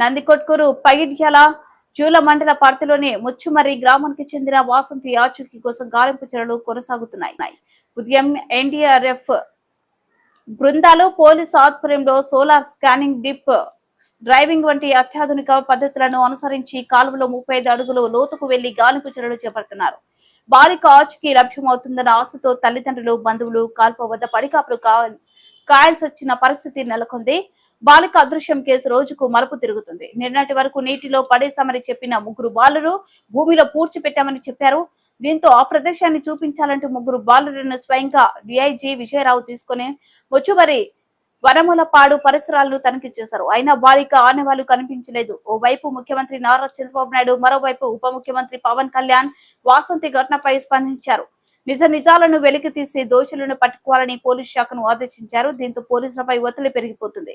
నందికొట్కూరు పగిడ్యాల జూల మండల పరిధిలోని ముచ్చుమరి గ్రామానికి చెందిన వాసంతి ఆచూకీ కోసం గాలింపు చర్యలు కొనసాగుతున్నాయి. ఉదయం ఎన్డీఆర్ఎఫ్ బృందాలు పోలీసు ఆధ్వర్యంలో సోలార్ స్కానింగ్ డిప్ డ్రైవింగ్ వంటి అత్యాధునిక పద్ధతులను అనుసరించి కాలువలో ముప్పై ఐదు అడుగులు లోతుకు వెళ్ళి గాలింపు చర్యలు చేపడుతున్నారు. బాలిక ఆచుకి లభ్యమవుతుందన్న ఆశతో తల్లిదండ్రులు బంధువులు కాల్ప వద్ద పడికాపులు కాయాల్సి వచ్చిన పరిస్థితి నెలకొంది. బాలిక అదృశ్యం కేసు రోజుకు మలుపు తిరుగుతుంది. నిన్నటి వరకు నీటిలో పడేశామని చెప్పిన ముగ్గురు బాలురు భూమిలో పూడ్చిపెట్టామని చెప్పారు. దీంతో ఆ ప్రదేశాన్ని చూపించాలంటూ ముగ్గురు బాలులను స్వయంగా డిఐజీ విజయరావు తీసుకుని ముచ్చుమరి వనములపాడు పరిసరాలను తనిఖీ చేశారు. అయినా బాలిక ఆనవాళ్ళు కనిపించలేదు. ఓవైపు ముఖ్యమంత్రి నారా చంద్రబాబు నాయుడు మరోవైపు ఉప ముఖ్యమంత్రి పవన్ కళ్యాణ్ వాసంతి ఘటనపై స్పందించారు. నిజ నిజాలను వెలికి తీసి దోషులను పట్టుకోవాలని పోలీస్ శాఖను ఆదేశించారు. దీంతో పోలీసులపై ఒత్తిడి పెరిగిపోతుంది.